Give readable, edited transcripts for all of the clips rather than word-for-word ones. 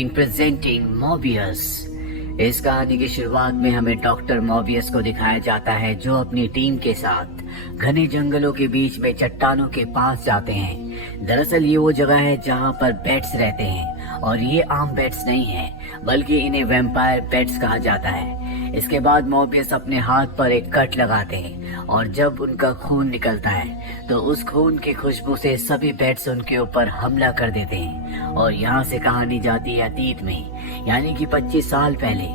Martin presenting Mobius. इस कहानी की शुरुआत में हमें डॉक्टर मोबियस को दिखाया जाता है जो अपनी टीम के साथ घने जंगलों के बीच में चट्टानों के पास जाते हैं। दरअसल ये वो जगह है जहाँ पर बैट्स रहते हैं और ये आम बैट्स नहीं है बल्कि इन्हें वैम्पायर बैट्स कहा जाता है। इसके बाद मोबियस अपने हाथ पर एक कट लगाते हैं और जब उनका खून निकलता है तो उस खून की खुशबू से सभी बैट्स उनके ऊपर हमला कर देते हैं। और यहाँ से कहानी जाती है अतीत में, यानी कि 25 साल पहले,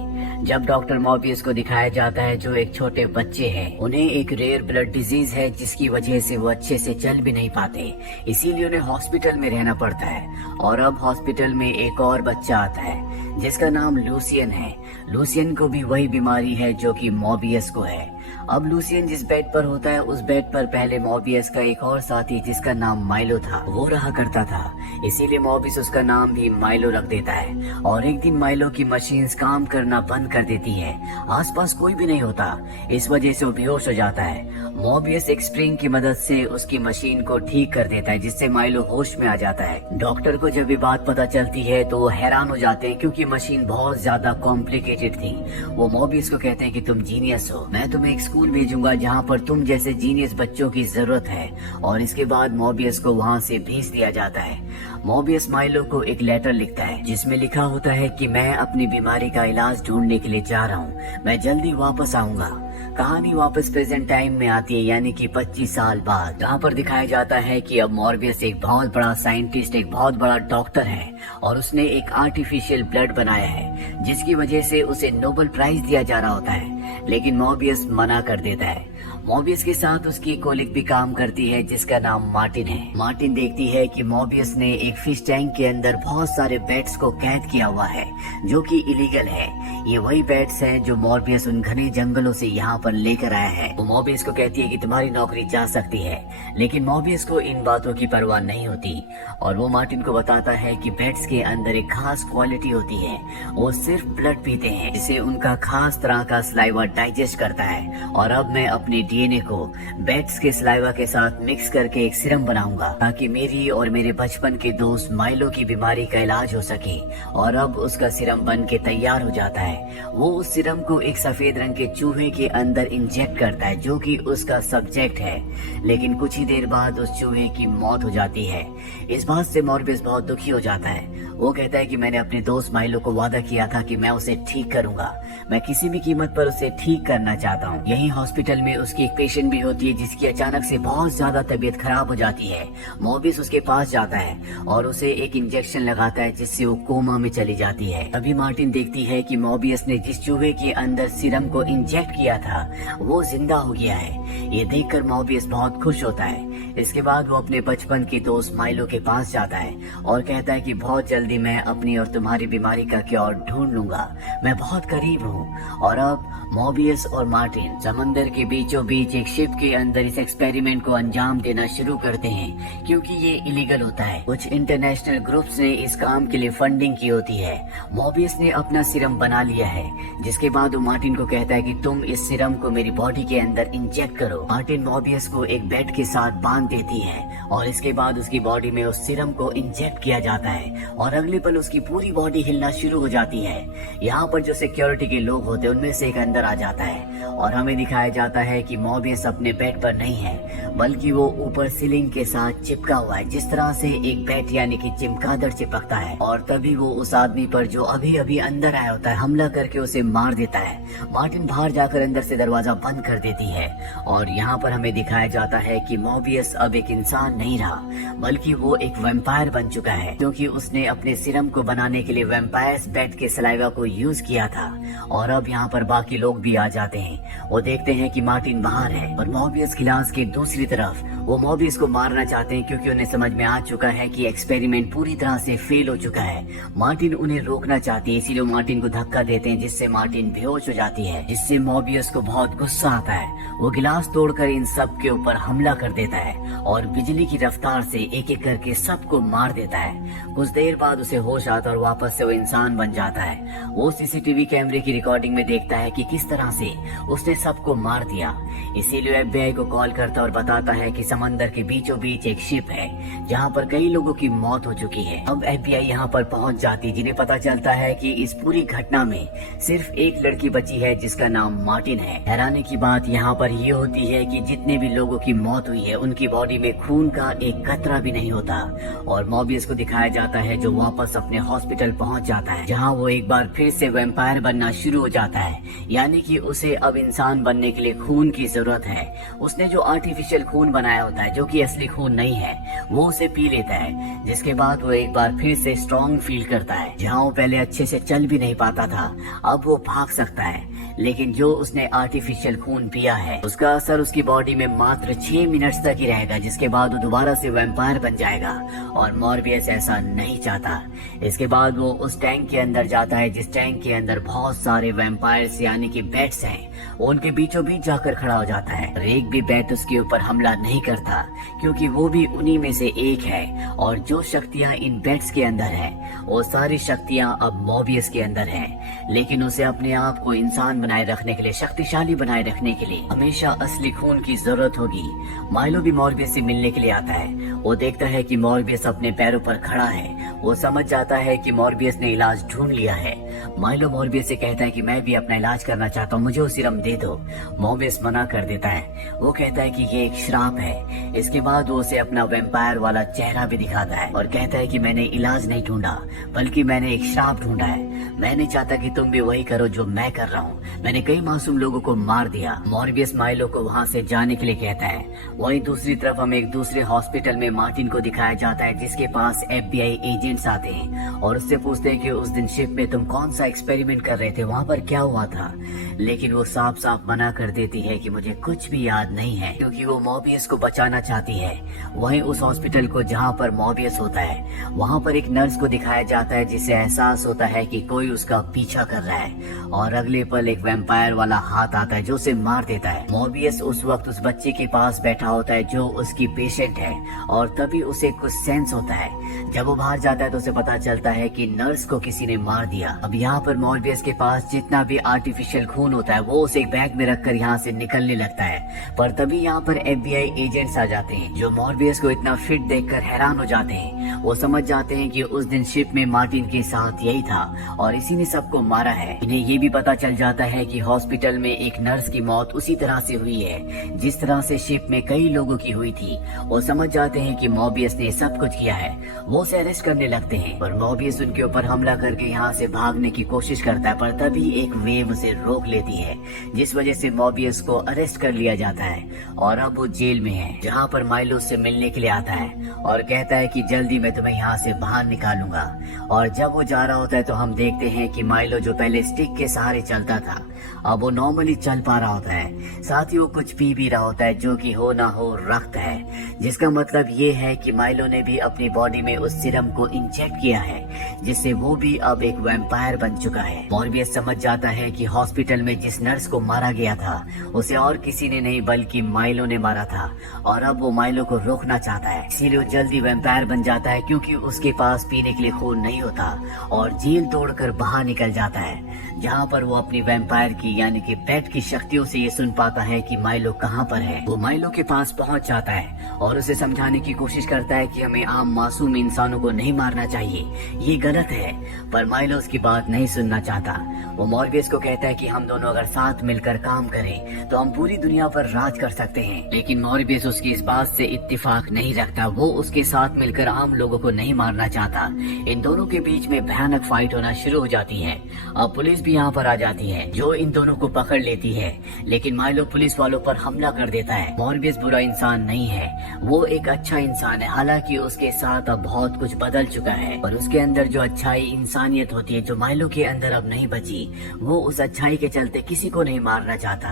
जब डॉक्टर मोबियस को दिखाया जाता है जो एक छोटे बच्चे हैं। उन्हें एक रेयर ब्लड डिजीज है जिसकी वजह से वो अच्छे से चल भी नहीं पाते, इसीलिए उन्हें हॉस्पिटल में रहना पड़ता है। और अब हॉस्पिटल में एक और बच्चा आता है जिसका नाम लूसियन है। लूसियन को भी वही बीमारी है जो कि मोबियस को है। अब लूसियन जिस बेड पर होता है उस बेड पर पहले मोबियस का एक और साथी जिसका नाम माइलो था वो रहा करता था, इसीलिए मोबियस उसका नाम भी माइलो रख देता है। और एक दिन माइलो की मशीन्स काम करना बंद कर देती है, आसपास कोई भी नहीं होता, इस वजह से वो बेहोश हो जाता है। मोबियस एक स्प्रिंग की मदद से उसकी मशीन को ठीक कर देता है जिससे माइलो होश में आ जाता है। डॉक्टर को जब ये बात पता चलती है तो वो हैरान हो जाते हैं क्योंकि मशीन बहुत ज्यादा कॉम्प्लिकेटेड थी। वो मोबियस को कहते हैं कि तुम जीनियस हो, मैं तुम्हें एक स्कूल भेजूंगा जहाँ पर तुम जैसे जीनियस बच्चों की जरूरत है। और इसके बाद मोबियस को वहाँ से भेज दिया जाता है। मोबियस माइलो को एक लेटर लिखता है जिसमें लिखा होता है कि मैं अपनी बीमारी का इलाज ढूंढने के लिए जा रहा हूँ, मैं जल्दी वापस आऊंगा। कहानी वापस प्रेजेंट टाइम में आती है, यानी कि 25 साल बाद, जहाँ पर दिखाया जाता है कि अब मोबियस एक बहुत बड़ा साइंटिस्ट, एक बहुत बड़ा डॉक्टर है और उसने एक आर्टिफिशियल ब्लड बनाया है जिसकी वजह से उसे नोबेल प्राइज दिया जा रहा होता है, लेकिन मोबियस मना कर देता है। मोबियस के साथ उसकी कोलिग भी काम करती है जिसका नाम मार्टिन है। मार्टिन देखती है कि मोबियस ने एक फिश टैंक के अंदर बहुत सारे बैट्स को कैद किया हुआ है जो कि इलीगल है। ये वही बैट्स हैं जो मोबियस उन घने जंगलों से यहाँ पर लेकर आया है। वो मोबियस को कहती है कि तुम्हारी नौकरी जा सकती है, लेकिन मोबियस को इन बातों की परवाह नहीं होती और वो मार्टिन को बताता है कि बैट्स के अंदर एक खास क्वालिटी होती है, वो सिर्फ ब्लड पीते हैं जिसे उनका खास तरह का सलाइवा डाइजेस्ट करता है। और अब मैं अपने डीएनए को बैट्स के सलाइवा के साथ मिक्स करके एक सीरम बनाऊंगा ताकि मेरी और मेरे बचपन के दोस्त माइलो की बीमारी का इलाज हो सके। और अब उसका सीरम बन के तैयार हो जाता है। वो उस सीरम को एक सफेद रंग के चूहे के अंदर इंजेक्ट करता है जो कि उसका सब्जेक्ट है, लेकिन कुछ ही देर बाद उस चूहे की मौत हो जाती है। इस बात से मोबियस बहुत दुखी हो जाता है। वो कहता है कि मैंने अपने दोस्त माइलो को वादा किया था कि मैं उसे ठीक करूंगा, मैं किसी भी कीमत पर उसे ठीक करना चाहता हूँ। यही हॉस्पिटल में उसकी एक पेशेंट भी होती है जिसकी अचानक से बहुत ज्यादा तबीयत खराब हो जाती है। मोबियस उसके पास जाता है और उसे एक इंजेक्शन लगाता है जिससे वो कोमा में चली जाती है। तभी मार्टिन देखती है कि मोबियस ने जिस चूहे के अंदर सीरम को इंजेक्ट किया था वो जिंदा हो गया है। ये देखकर मोबियस बहुत खुश होता है। इसके बाद वो अपने बचपन के दोस्त माइलो के पास जाता है और कहता है कि बहुत जल्दी मैं अपनी और तुम्हारी बीमारी का क्योर ढूंढ लूंगा, मैं बहुत करीब हूँ। और अब मोबियस और मार्टिन समंदर के बीचों बीच एक शिप के अंदर इस एक्सपेरिमेंट को अंजाम देना शुरू करते हैं क्योंकि ये इलीगल होता है। कुछ इंटरनेशनल ग्रुप्स ने इस काम के लिए फंडिंग की होती है। मोबियस ने अपना सीरम बना लिया है जिसके बाद वो मार्टिन को कहता है कि तुम इस सीरम को मेरी बॉडी के अंदर इंजेक्ट करो। मार्टिन मोबियस को एक बेड के साथ बांध देती है और इसके बाद उसकी बॉडी में उस सीरम को इंजेक्ट किया जाता है और अगले पल उसकी पूरी बॉडी हिलना शुरू हो जाती है। यहाँ पर जो सिक्योरिटी के लोग होते हैं उनमें से एक अंदर आ जाता है और हमें दिखाया जाता है कि मोबियस अपने बेड पर नहीं है बल्कि वो ऊपर सीलिंग के साथ चिपका हुआ है, जिस तरह से एक बैट यानी कि चमगादड़ चिपकता है। और तभी वो उस आदमी पर जो अभी अभी अंदर आया होता है हमला करके उसे मार देता है। मार्टिन बाहर जाकर अंदर से दरवाजा बंद कर देती है और यहाँ पर हमें दिखाया जाता है कि मोबियस अब एक इंसान नहीं रहा बल्कि वो एक वैम्पायर बन चुका है क्योंकि उसने अपने सीरम को बनाने के लिए वैम्पायर्स बैट के सलाइवा को यूज किया था। और अब यहाँ पर बाकी लोग भी आ जाते हैं। वो देखते हैं कि मार्टिन बाहर है और मोबियस क्लास के दूसरी तरफ वो मोबियस को मारना चाहते हैं क्योंकि उन्हें समझ में आ चुका है कि एक्सपेरिमेंट पूरी तरह से फेल हो चुका है। मार्टिन उन्हें रोकना चाहती है, इसीलिए मार्टिन को धक्का देते हैं जिससे मार्टिन बेहोश हो जाती है, जिससे मोबियस को बहुत गुस्सा आता है। वो गिलास तोड़कर इन सब के ऊपर हमला कर देता है और बिजली की रफ्तार से एक एक करके सबको मार देता है। कुछ देर बाद उसे होश आता है और वापस से वो इंसान बन जाता है। वो सीसीटीवी कैमरे की रिकॉर्डिंग में देखता है कि किस तरह से उसने सबको मार दिया, इसीलिए एफबीआई को कॉल करता है और बताता है कि समंदर के बीचों बीच एक शिप है जहाँ पर कई लोगों की मौत हो चुकी है। अब FBI यहाँ पर पहुँच जाती, जिन्हें पता चलता है कि इस पूरी घटना में सिर्फ एक लड़की बची है जिसका नाम मार्टिन है। हैरानी की बात यहाँ पर ये होती है कि जितने भी लोगों की मौत हुई है उनकी बॉडी में खून का एक कतरा भी नहीं होता। और मॉबियस को दिखाया जाता है जो वापस अपने हॉस्पिटल पहुँच जाता है, जहाँ वो एक बार फिर से वैम्पायर बनना शुरू हो जाता है, यानी कि उसे अब इंसान बनने के लिए खून की जरूरत है। उसने जो आर्टिफिशियल खून बनाया होता है, जो कि असली खून नहीं है, वो उसे पी लेता है, जिसके बाद वो एक बार फिर से स्ट्रॉन्ग फील करता है। जहाँ वो पहले अच्छे से चल भी नहीं पाता था, अब वो भाग सकता है। लेकिन जो उसने आर्टिफिशियल खून पिया है उसका असर उसकी बॉडी में मात्र 6 मिनट तक ही रहेगा, जिसके बाद वो दोबारा से वैम्पायर बन जाएगा। और मॉर्बियस ऐसा नहीं चाहता। इसके बाद वो उस टैंक के अंदर जाता है जिस टैंक के अंदर बहुत सारे वैम्पायर्स यानी कि बैट्स हैं। वो उनके बीचों बीच जाकर खड़ा हो जाता है। एक भी बैट उसके ऊपर हमला नहीं करता, क्योंकि वो भी उन्हीं में से एक है। और जो शक्तियाँ इन बैट्स के अंदर है वो सारी शक्तियाँ अब मॉर्बियस के अंदर है। लेकिन उसे अपने आप को इंसान बनाए रखने के लिए, शक्तिशाली बनाए रखने के लिए हमेशा असली खून की जरूरत होगी। माइलो भी मॉर्बियस से मिलने के लिए आता है। वो देखता है कि मॉर्बियस अपने पैरों पर खड़ा है। वो समझ जाता है कि मॉर्बियस ने इलाज ढूंढ लिया है। माइलो मॉर्बियस से कहता है कि मैं भी अपना इलाज करना चाहता हूँ, मुझे वो सीरम दे दो। मॉर्बियस मना कर देता है। वो कहता है कि ये एक श्राप है। इसके बाद वो उसे अपना वैम्पायर वाला चेहरा भी दिखाता है और कहता है कि मैंने इलाज नहीं ढूंढा, बल्कि मैंने एक श्राप ढूंढा है। मैं नहीं चाहता कि तुम भी वही करो जो मैं कर रहा हूँ। मैंने कई मासूम लोगों को मार दिया। मॉर्बियस माइलो को वहाँ से जाने के लिए कहता है। वहीं दूसरी तरफ हमें एक दूसरे हॉस्पिटल में मार्टिन को दिखाया जाता है, जिसके पास FBI एजेंट्स आते हैं और उससे पूछते हैं कि उस दिन शिप में तुम कौन सा एक्सपेरिमेंट कर रहे थे, वहाँ पर क्या हुआ था। लेकिन वो साफ साफ मना कर देती है कि मुझे कुछ भी याद नहीं है, क्योंकि वो मॉर्बियस को बचाना चाहती है। वहीं उस हॉस्पिटल को जहाँ पर मॉर्बियस होता है, वहाँ पर एक नर्स को दिखाया जाता है जिसे एहसास होता है कि कोई उसका पीछा कर रहा है। और अगले पल एक वैम्पायर वाला हाथ आता है जो उसे मार देता है। मॉर्बियस उस वक्त उस बच्चे के पास बैठा होता है जो उसकी पेशेंट है, और तभी उसे कुछ सेंस होता है। जब वो बाहर जाता है तो उसे पता चलता है कि नर्स को किसी ने मार दिया। अब यहाँ पर मॉर्बियस के पास जितना भी आर्टिफिशियल खून होता है वो उसे एक बैग में रखकर यहाँ से निकलने लगता है। पर तभी यहाँ पर FBI एजेंट्स आ जाते हैं, जो मॉर्बियस को इतना फिट देखकर हैरान हो जाते हैं। वो समझ जाते हैं कि उस दिन शिप में मार्टिन के साथ यही था और इसी ने सबको मारा है। इन्हें ये भी पता चल जाता है कि हॉस्पिटल में एक नर्स की मौत उसी तरह से हुई है जिस तरह से शिप में कई लोगों की हुई थी। वो समझ जाते हैं कि मॉर्बियस ने सब कुछ किया है। वो उसे अरेस्ट करने लगते हैं, पर मॉर्बियस उनके ऊपर हमला करके यहाँ से भागने की कोशिश करता है, पर तभी एक वेव उसे रोक लेती है, जिस वजह से मॉर्बियस को अरेस्ट कर लिया जाता है। और अब वो जेल में है, जहाँ पर माइलो से मिलने के लिए आता है और कहता है कि जल्दी मैं तुम्हें यहाँ से बाहर निकालूंगा। और जब वो जा रहा होता है तो हम देखते हैं कि माइलो जो पहले स्टिक के सहारे चलता था, अब वो नॉर्मली चल पा रहा होता है। साथ ही वो कुछ पी भी रहा होता है जो कि हो ना हो रक्त है, जिसका मतलब ये है कि माइलो ने भी अपनी बॉडी में उस सीरम को इंजेक्ट किया है, जिससे वो भी अब एक वैम्पायर बन चुका है। मॉर्बियस समझ जाता है कि हॉस्पिटल में जिस नर्स को मारा गया था उसे और किसी ने नहीं बल्कि माइलो ने मारा था, और अब वो माइलो को रोकना चाहता है। इसीलिए वो जल्दी वैम्पायर बन जाता है, क्योंकि उसके पास पीने के लिए खून नहीं होता, और जेल तोड़कर बाहर निकल जाता है, जहाँ पर वो अपनी वैम्पायर की यानी कि बैट की शक्तियों से ये सुन पाता है कि माइलो कहाँ पर है। वो माइलो के पास पहुँच जाता है और उसे समझाने की कोशिश करता है कि हमें आम मासूम इंसानों को नहीं मारना चाहिए, ये गलत है। पर माइलो उसकी बात नहीं सुनना चाहता। वो मॉर्बियस को कहता है कि हम दोनों अगर साथ मिलकर काम करें तो हम पूरी दुनिया पर राज कर सकते हैं। लेकिन मॉर्बियस उसकी इस बात से इत्तेफाक नहीं रखता। वो उसके साथ मिलकर आम लोगों को नहीं मारना चाहता। इन दोनों के बीच में भयानक फाइट होना शुरू हो जाती है। अब पुलिस भी यहाँ पर आ जाती है, जो इन दोनों को पकड़ लेती है। लेकिन माइलो पुलिस वालों पर हमला कर देता है। मॉर्बियस बुरा इंसान नहीं है, वो एक अच्छा इंसान है। हालांकि उसके साथ अब बहुत कुछ बदल चुका है, और उसके अंदर जो अच्छाई इंसानियत होती है, जो माइलो के अंदर अब नहीं बची, वो उस अच्छाई के चलते किसी को नहीं मारना चाहता।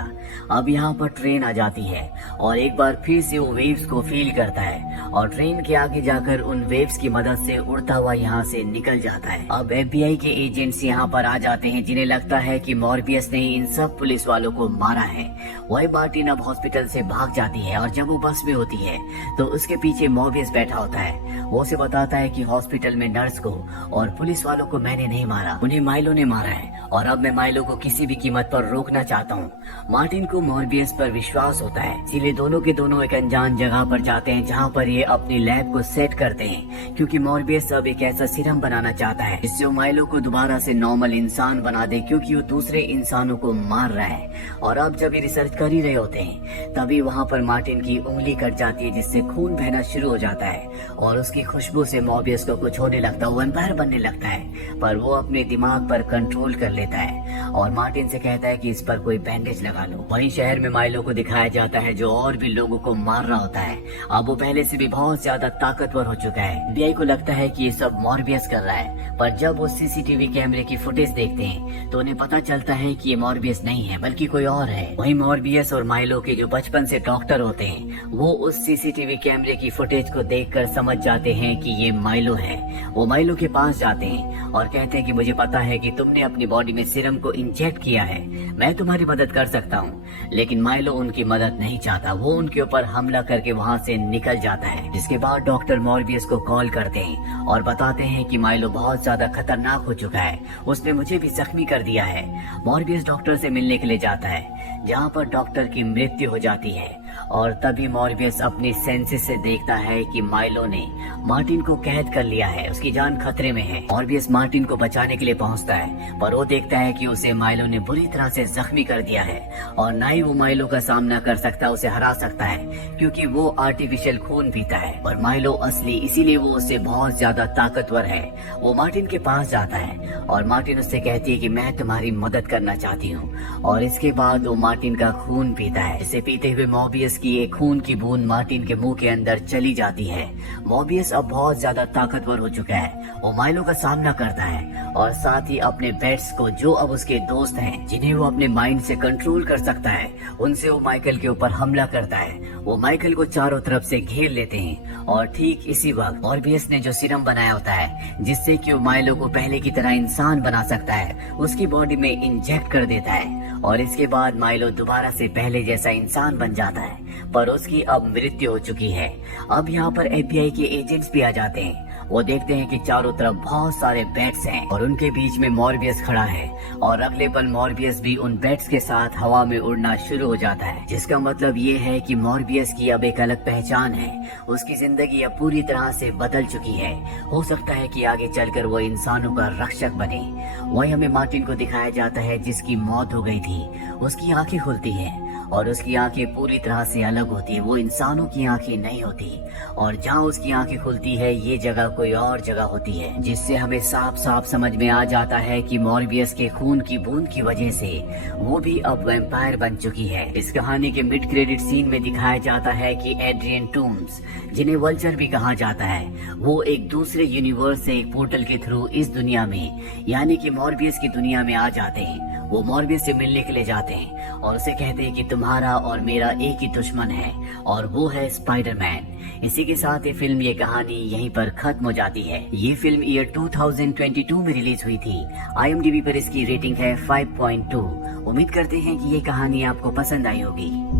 अब यहाँ पर ट्रेन आ जाती है और एक बार फिर से वो वेव्स को फील करता है, और ट्रेन के आगे जाकर उन वेव्स की मदद से उड़ता हुआ यहाँ से निकल जाता है। अब FBI के एजेंट्स यहाँ पर आ जाते हैं, जिन्हें लगता है कि मॉर्बियस ने इन सब पुलिस वालों को मारा है। वही मार्टिन अब हॉस्पिटल से भाग जाती है, और जब वो बस में होती है तो उसके पीछे मॉर्बियस बैठा होता है। वो उसे बताता है कि हॉस्पिटल में नर्स को और पुलिस वालों को मैंने नहीं मारा, उन्हें माइलो ने मारा है। और और अब मैं माइलो को किसी भी कीमत पर रोकना चाहता हूँ। मार्टिन को मॉर्बियस पर विश्वास होता है, इसलिए दोनों के दोनों एक अनजान जगह पर जाते हैं जहाँ पर ये अपनी लैब को सेट करते हैं, क्योंकि मॉर्बियस अब एक ऐसा सीरम बनाना चाहता है जिससे वो माइलो को दोबारा से नॉर्मल इंसान बना दे, क्योंकि वो दूसरे इंसानों को मार रहा है। और अब जब ये रिसर्च कर ही रहे होते हैं तभी वहाँ पर मार्टिन की उंगली कट जाती है, जिससे खून बहना शुरू हो जाता है और उसकी खुशबू से मॉर्बियस को कुछ होने लगता है, वो वैम्पायर बनने लगता है। पर वो अपने दिमाग पर कंट्रोल कर लेता है और मार्टिन से कहता है कि इस पर कोई बैंडेज लगा लो। वहीं शहर में माइलो को दिखाया जाता है जो और भी लोगों को मार रहा होता है। अब वो पहले से भी बहुत ज्यादा ताकतवर हो चुका है। FBI को लगता है कि ये सब मॉर्बियस कर रहा है, पर जब वो CCTV कैमरे की फुटेज देखते हैं तो उन्हें पता चलता है कि ये मॉर्बियस नहीं है बल्कि कोई और है। वहीं मॉर्बियस और माइलो के जो बचपन से डॉक्टर होते हैं वो उस CCTV कैमरे की फुटेज को देखकर समझ जाते हैं कि ये माइलो है। वो माइलो के पास जाते हैं और कहते हैं कि मुझे पता है कि तुमने अपनी बॉडी में सीरम को इंजेक्ट किया है, मैं तुम्हारी मदद कर सकता हूँ। लेकिन माइलो उनकी मदद नहीं चाहता, वो उनके ऊपर हमला करके वहाँ से निकल जाता है। जिसके बाद डॉक्टर मॉर्बियस को कॉल करते हैं और बताते हैं कि माइलो बहुत ज्यादा खतरनाक हो चुका है, उसने मुझे भी जख्मी कर दिया है। मॉर्बियस डॉक्टर से मिलने के लिए जाता है जहाँ पर डॉक्टर की मृत्यु हो जाती है और तभी मॉर्बियस अपनी सेंसेस से देखता है कि माइलो ने मार्टिन को कैद कर लिया है, उसकी जान खतरे में है। मॉर्बियस मार्टिन को बचाने के लिए पहुंचता है, पर वो देखता है कि उसे माइलो ने बुरी तरह से जख्मी कर दिया है और ना ही वो माइलो का सामना कर सकता, उसे हरा सकता है, क्योंकि वो आर्टिफिशियल खून पीता है और माइलो असली, इसीलिए वो उससे बहुत ज्यादा ताकतवर है। वो मार्टिन के पास जाता है और मार्टिन उससे कहती है कि मैं तुम्हारी मदद करना चाहती हूँ, और इसके बाद वो मार्टिन का खून पीता है। इसे पीते हुए मॉर्बियस की एक खून की बूंद मार्टिन के मुंह के अंदर चली जाती है। मॉर्बियस अब बहुत ज्यादा ताकतवर हो चुका है, वो माइलो का सामना करता है और साथ ही अपने बेट्स को, जो अब उसके दोस्त हैं, जिन्हें वो अपने माइंड से कंट्रोल कर सकता है, उनसे वो माइकल के ऊपर हमला करता है। वो माइकल को चारों तरफ से घेर लेते हैं और ठीक इसी वक्त मॉर्बियस ने जो सीरम बनाया होता है जिससे कि वो माइलो को पहले की तरह इंसान बना सकता है, उसकी बॉडी में इंजेक्ट कर देता है और इसके बाद माइलो दोबारा से पहले जैसा इंसान बन जाता है। पर उसकी अब मृत्यु हो चुकी है। अब यहाँ पर FBI के एजेंट्स भी आ जाते हैं। वो देखते हैं कि चारों तरफ बहुत सारे बैट्स हैं और उनके बीच में मॉर्बियस खड़ा है और अगले पल मॉर्बियस भी उन बैट्स के साथ हवा में उड़ना शुरू हो जाता है, जिसका मतलब ये है कि मॉर्बियस की अब एक अलग पहचान है। उसकी जिंदगी अब पूरी तरह से बदल चुकी है। हो सकता है कि आगे चलकर वो इंसानों का रक्षक बने। वही हमें मार्टिन को दिखाया जाता है जिसकी मौत हो गई थी। उसकी आंखें खुलती है और उसकी आंखें पूरी तरह से अलग होती है, वो इंसानों की आंखें नहीं होती, और जहाँ उसकी आंखें खुलती है ये जगह कोई और जगह होती है, जिससे हमें साफ साफ समझ में आ जाता है कि मॉर्बियस के खून की बूंद की वजह से वो भी अब वैम्पायर बन चुकी है। इस कहानी के मिड क्रेडिट सीन में दिखाया जाता है कि एड्रियन टूम्स, जिन्हें वल्चर भी कहा जाता है, वो एक दूसरे यूनिवर्स से एक पोर्टल के थ्रू इस दुनिया में, यानी कि मॉर्बियस की दुनिया में आ जाते हैं। वो मॉर्बियस से मिलने के लिए जाते हैं और उसे कहते हैं कि तुम्हारा और मेरा एक ही दुश्मन है और वो है स्पाइडरमैन। इसी के साथ ये फिल्म, ये कहानी यहीं पर खत्म हो जाती है। ये फिल्म ईयर 2022 में रिलीज हुई थी। IMDb पर इसकी रेटिंग है 5.2। उम्मीद करते हैं कि ये कहानी आपको पसंद आई होगी।